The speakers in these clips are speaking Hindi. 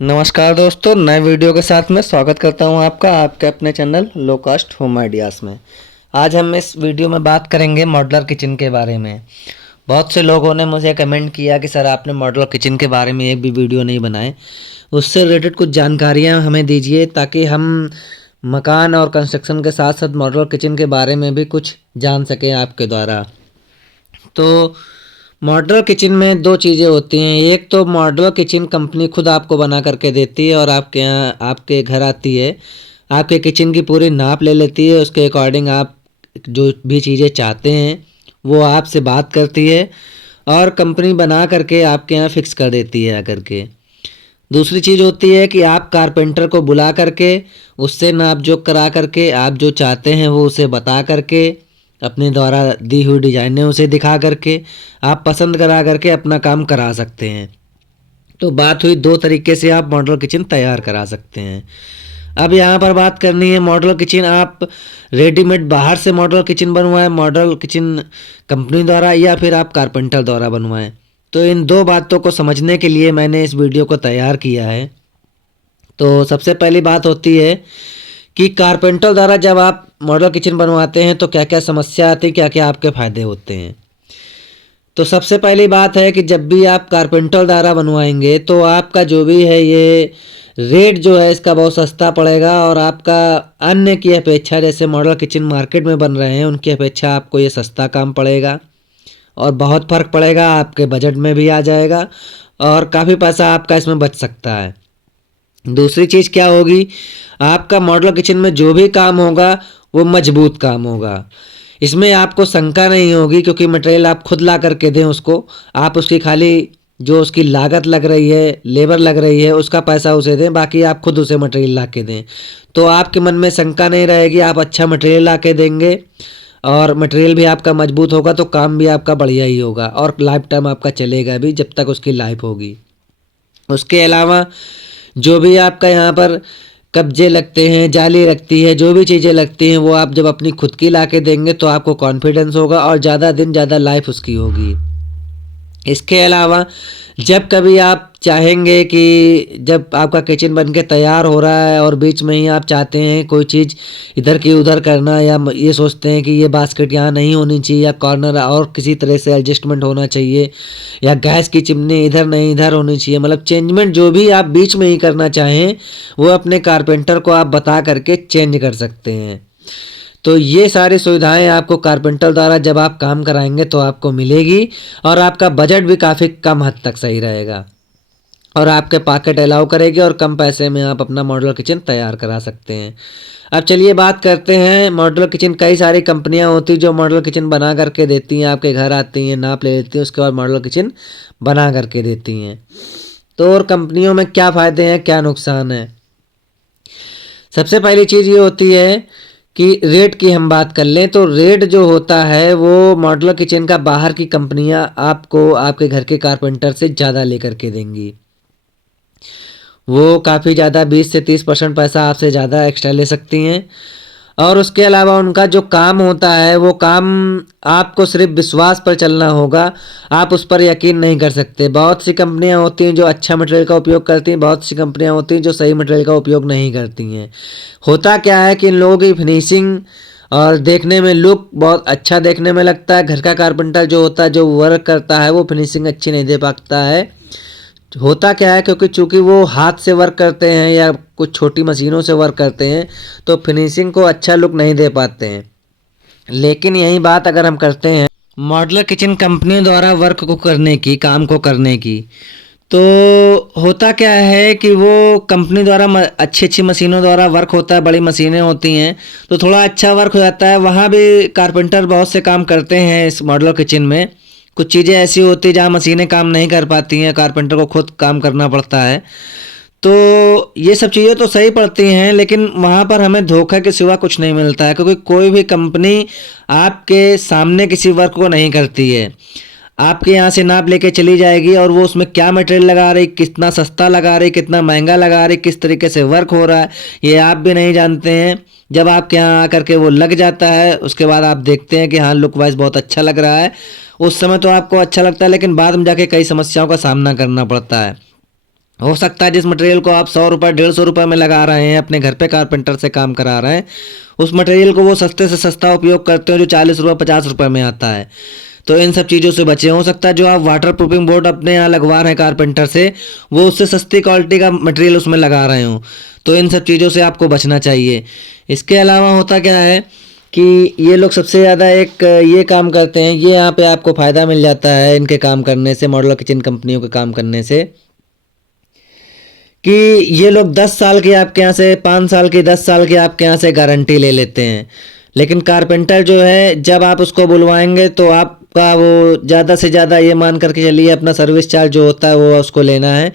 नमस्कार दोस्तों, नए वीडियो के साथ मैं स्वागत करता हूं आपका आपके अपने चैनल लो कास्ट होम आइडियाज़ में। आज हम इस वीडियो में बात करेंगे मॉड्यूलर किचन के बारे में। बहुत से लोगों ने मुझे कमेंट किया कि सर आपने मॉड्यूलर किचन के बारे में एक भी वीडियो नहीं बनाए, उससे रिलेटेड कुछ जानकारियां हमें दीजिए ताकि हम मकान और कंस्ट्रक्शन के साथ साथ मॉड्यूलर किचन के बारे में भी कुछ जान सकें आपके द्वारा। तो मॉड्यूलर किचन में दो चीज़ें होती हैं। एक तो मॉड्यूलर किचन कंपनी खुद आपको बना करके देती है और आपके यहाँ आपके घर आती है, आपके किचन की पूरी नाप ले लेती है, उसके अकॉर्डिंग आप जो भी चीज़ें चाहते हैं वो आपसे बात करती है और कंपनी बना करके आपके यहाँ फिक्स कर देती है आकर के। दूसरी चीज़ होती है कि आप कारपेंटर को बुला करके उससे नाप जोख करा करके आप जो चाहते हैं वो उसे बता करके अपने द्वारा दी हुई डिजाइनें उसे दिखा करके आप पसंद करा करके अपना काम करा सकते हैं। तो बात हुई दो तरीके से आप मॉड्यूलर किचन तैयार करा सकते हैं। अब यहाँ पर बात करनी है मॉड्यूलर किचन आप रेडीमेड बाहर से मॉड्यूलर किचन बनवाएं, मॉड्यूलर किचन कंपनी द्वारा, या फिर आप कारपेंटर द्वारा बनवाएं। तो इन दो बातों को समझने के लिए मैंने इस वीडियो को तैयार किया है। तो सबसे पहली बात होती है कि कारपेंटर द्वारा जब आप मॉड्यूलर किचन बनवाते हैं तो क्या क्या समस्या आती है, क्या क्या आपके फ़ायदे होते हैं। तो सबसे पहली बात है कि जब भी आप कारपेंटर द्वारा बनवाएंगे तो आपका जो भी है ये रेट जो है इसका बहुत सस्ता पड़ेगा और आपका अन्य की अपेक्षा, जैसे मॉड्यूलर किचन मार्केट में बन रहे हैं उनकी अपेक्षा आपको ये सस्ता काम पड़ेगा और बहुत फ़र्क पड़ेगा, आपके बजट में भी आ जाएगा और काफ़ी पैसा आपका इसमें बच सकता है। दूसरी चीज़ क्या होगी, आपका मॉड्यूलर किचन में जो भी काम होगा वो मजबूत काम होगा। इसमें आपको शंका नहीं होगी क्योंकि मटेरियल आप खुद ला करके दें उसको, आप उसकी खाली जो उसकी लागत लग रही है, लेबर लग रही है, उसका पैसा उसे दें, बाकी आप खुद उसे मटेरियल ला के दें। तो आपके मन में शंका नहीं रहेगी, आप अच्छा मटेरियल ला के देंगे और मटेरियल भी आपका मजबूत होगा तो काम भी आपका बढ़िया ही होगा और लाइफ टाइम आपका चलेगा भी जब तक उसकी लाइफ होगी। उसके अलावा जो भी आपका यहाँ पर कब्जे लगते हैं, जाली लगती है, जो भी चीज़ें लगती हैं वो आप जब अपनी खुद की ला के देंगे तो आपको कॉन्फिडेंस होगा और ज़्यादा दिन ज़्यादा लाइफ उसकी होगी। इसके अलावा जब कभी आप चाहेंगे कि जब आपका किचन बन के तैयार हो रहा है और बीच में ही आप चाहते हैं कोई चीज़ इधर की उधर करना, या ये सोचते हैं कि ये बास्केट यहाँ नहीं होनी चाहिए या कॉर्नर और किसी तरह से एडजस्टमेंट होना चाहिए, या गैस की चिमनी इधर नहीं इधर होनी चाहिए, मतलब चेंजमेंट जो भी आप बीच में ही करना चाहें वो अपने कारपेंटर को आप बता करके चेंज कर सकते हैं। तो ये सारी सुविधाएं आपको कारपेंटर द्वारा जब आप काम कराएंगे तो आपको मिलेगी और आपका बजट भी काफ़ी कम हद तक सही रहेगा और आपके पॉकेट अलाउ करेगी और कम पैसे में आप अपना मॉड्यूलर किचन तैयार करा सकते हैं। अब चलिए बात करते हैं मॉड्यूलर किचन। कई सारी कंपनियां होती हैं जो मॉड्यूलर किचन बना करके देती हैं, आपके घर आती हैं, नाप ले लेती हैं, उसके बाद मॉड्यूलर किचन बना करके देती हैं। तो और कंपनियों में क्या फ़ायदे हैं, क्या नुकसान है। सबसे पहली चीज़ ये होती है कि रेट की हम बात कर लें तो रेट जो होता है वो मॉड्यूलर किचन का बाहर की कंपनियां आपको आपके घर के कारपेंटर से ज़्यादा लेकर के देंगी। वो काफ़ी ज़्यादा 20 से 30% पैसा आपसे ज़्यादा एक्स्ट्रा ले सकती हैं और उसके अलावा उनका जो काम होता है वो काम आपको सिर्फ विश्वास पर चलना होगा, आप उस पर यकीन नहीं कर सकते। बहुत सी कंपनियां होती हैं जो अच्छा मटेरियल का उपयोग करती हैं, बहुत सी कंपनियां होती हैं जो सही मटेरियल का उपयोग नहीं करती हैं। होता क्या है कि इन लोगों की फिनिशिंग और देखने में लुक बहुत अच्छा देखने में लगता है। घर का कारपेंटर जो होता है, जो वर्क करता है, वो फिनिशिंग अच्छी नहीं दे पाता है। होता क्या है, क्योंकि चूंकि वो हाथ से वर्क करते हैं या कुछ छोटी मशीनों से वर्क करते हैं तो फिनिशिंग को अच्छा लुक नहीं दे पाते हैं। लेकिन यही बात अगर हम करते हैं मॉड्यूलर किचन कंपनी द्वारा वर्क को करने की, काम को करने की, तो होता क्या है कि वो कंपनी द्वारा अच्छी अच्छी मशीनों द्वारा वर्क होता है, बड़ी मशीनें होती हैं तो थोड़ा अच्छा वर्क हो जाता है। वहाँ भी कारपेंटर बहुत से काम करते हैं इस मॉड्यूलर किचन में। कुछ चीज़ें ऐसी होती हैं जहाँ मशीनें काम नहीं कर पाती हैं, कारपेंटर को खुद काम करना पड़ता है। तो ये सब चीज़ें तो सही पड़ती हैं लेकिन वहाँ पर हमें धोखा के सिवा कुछ नहीं मिलता है, क्योंकि कोई भी कंपनी आपके सामने किसी वर्क को नहीं करती है। आपके यहाँ से नाप लेके चली जाएगी और वो उसमें क्या मटेरियल लगा रही, कितना सस्ता लगा रही, कितना महंगा लगा रही, किस तरीके से वर्क हो रहा है, ये आप भी नहीं जानते हैं। जब आपके यहाँ आकर के वो लग जाता है उसके बाद आप देखते हैं कि हाँ लुक वाइज बहुत अच्छा लग रहा है। उस समय तो आपको अच्छा लगता है लेकिन बाद में जाके कई समस्याओं का सामना करना पड़ता है। हो सकता है जिस मटेरियल को आप 100 रुपये 150 रुपये में लगा रहे हैं, अपने घर पे कारपेंटर से काम करा रहे हैं, उस मटेरियल को वो सस्ते से सस्ता उपयोग करते हैं जो 40 रुपये 50 रुपये में आता है। तो इन सब चीज़ों से बचे। हो सकता है जो आप वाटर प्रूफिंग बोर्ड अपने यहाँ लगवा रहे हैं कारपेंटर से, वो उससे सस्ती क्वालिटी का मटेरियल उसमें लगा रहे हो। तो इन सब चीज़ों से आपको बचना चाहिए। इसके अलावा होता क्या है कि ये लोग सबसे ज़्यादा एक ये काम करते हैं, ये यहाँ पे आपको फ़ायदा मिल जाता है इनके काम करने से, मॉड्यूलर किचन कंपनियों के काम करने से, कि ये लोग 10 साल की आपके यहाँ से, 5 साल की, 10 साल की आपके यहाँ से गारंटी ले लेते हैं। लेकिन कारपेंटर जो है, जब आप उसको बुलवाएंगे तो आपका वो ज़्यादा से ज़्यादा ये मान करके चलिए अपना सर्विस चार्ज जो होता है वो उसको लेना है।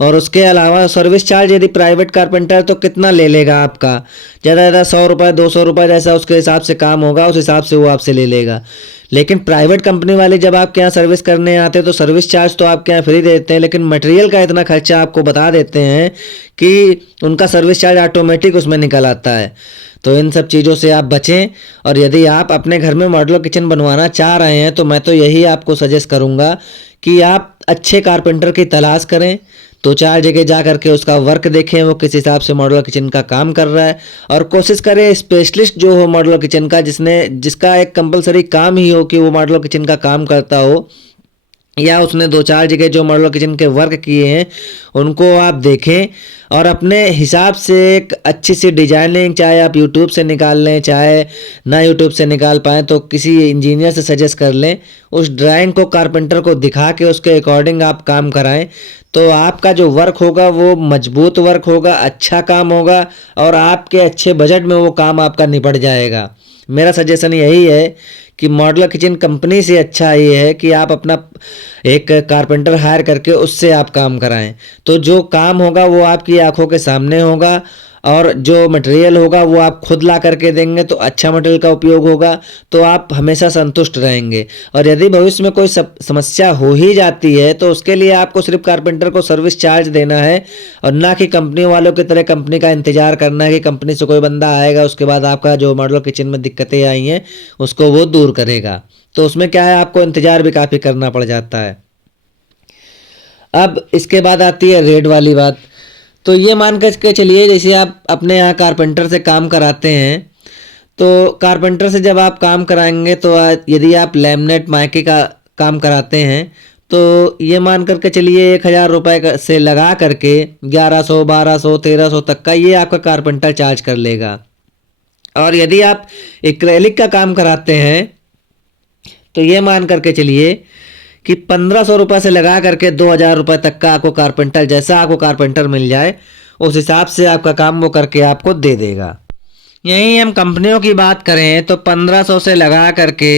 और उसके अलावा सर्विस चार्ज यदि प्राइवेट कारपेंटर तो कितना ले लेगा आपका, ज़्यादा से ज़्यादा 100 रुपये 200 रुपये, जैसा उसके हिसाब से काम होगा उस हिसाब से वो आपसे ले लेगा। लेकिन प्राइवेट कंपनी वाले जब आपके यहाँ सर्विस करने आते हैं तो सर्विस चार्ज तो आपके यहाँ फ्री देते हैं, लेकिन मटेरियल का इतना खर्चा आपको बता देते हैं कि उनका सर्विस चार्ज ऑटोमेटिक उसमें निकल आता है। तो इन सब चीज़ों से आप बचें। और यदि आप अपने घर में मॉड्यूलर किचन बनवाना चाह रहे हैं तो मैं तो यही आपको सजेस्ट करूँगा कि आप अच्छे कारपेंटर की तलाश करें, 2-4 जगह जा करके उसका वर्क देखें, वो किस हिसाब से मॉड्यूलर किचन का काम कर रहा है, और कोशिश करें स्पेशलिस्ट जो हो मॉड्यूलर किचन का, जिसका एक कंपलसरी काम ही हो कि वो मॉड्यूलर किचन का काम करता हो, या उसने 2-4 जगह जो मॉड्यूलर किचन के वर्क किए हैं उनको आप देखें और अपने हिसाब से एक अच्छी सी डिजाइनिंग, चाहे आप यूट्यूब से निकाल लें, चाहे ना यूट्यूब से निकाल पाएँ तो किसी इंजीनियर से सजेस्ट कर लें, उस ड्राइंग को कारपेंटर को दिखा के उसके अकॉर्डिंग आप काम कराएं। तो आपका जो वर्क होगा वो मजबूत वर्क होगा, अच्छा काम होगा, और आपके अच्छे बजट में वो काम आपका निपट जाएगा। मेरा सजेशन यही है कि मॉड्यूलर किचन कंपनी से अच्छा ये है कि आप अपना एक कारपेंटर हायर करके उससे आप काम कराएं। तो जो काम होगा वो आपकी आंखों के सामने होगा, और जो मटेरियल होगा वो आप खुद ला करके देंगे तो अच्छा मटेरियल का उपयोग होगा, तो आप हमेशा संतुष्ट रहेंगे। और यदि भविष्य में कोई समस्या हो ही जाती है तो उसके लिए आपको सिर्फ कारपेंटर को सर्विस चार्ज देना है, और ना कि कंपनी वालों की तरह कंपनी का इंतजार करना है कि कंपनी से कोई बंदा आएगा उसके बाद आपका जो मॉड्यूलर किचन में दिक्कतें आई हैं उसको वो दूर करेगा। तो उसमें क्या है, आपको इंतजार भी काफ़ी करना पड़ जाता है। अब इसके बाद आती है रेट वाली बात। तो ये मान के चलिए जैसे आप अपने यहाँ कारपेंटर से काम कराते हैं, तो कारपेंटर से जब आप काम कराएंगे तो यदि आप लैमिनेट माइके का काम कराते हैं तो ये मान करके चलिए 1000 रुपये से लगा करके 1100 1200 1300 तक का ये आपका कारपेंटर चार्ज कर लेगा। और यदि आप एक्रेलिक का काम कराते हैं तो ये मान करके चलिए कि 1500 रुपये से लगा करके 2000 रुपये तक का आपको कारपेंटर, जैसा आपको कारपेंटर मिल जाए उस हिसाब से आपका काम वो करके आपको दे देगा। यहीं हम कंपनियों की बात करें तो 1500 से लगा करके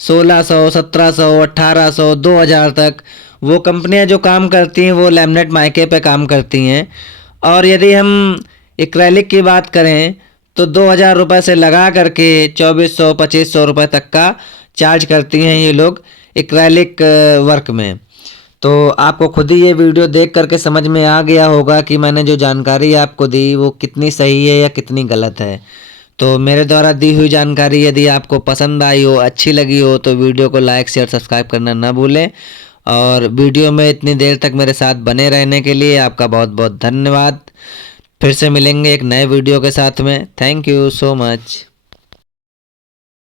1600 1700 1800 2000 तक वो कंपनियां जो काम करती हैं वो लैमिनेट माइके पे काम करती हैं। और यदि हम एक्रेलिक की बात करें तो 2000 रुपये से लगा करके 2400 2500 रुपये तक का चार्ज करती हैं ये लोग एक्रेलिक वर्क में। तो आपको खुद ही ये वीडियो देख करके समझ में आ गया होगा कि मैंने जो जानकारी आपको दी वो कितनी सही है या कितनी गलत है। तो मेरे द्वारा दी हुई जानकारी यदि आपको पसंद आई हो, अच्छी लगी हो, तो वीडियो को लाइक शेयर सब्सक्राइब करना ना भूलें। और वीडियो में इतनी देर तक मेरे साथ बने रहने के लिए आपका बहुत बहुत धन्यवाद। फिर से मिलेंगे एक नए वीडियो के साथ में। Thank you so much.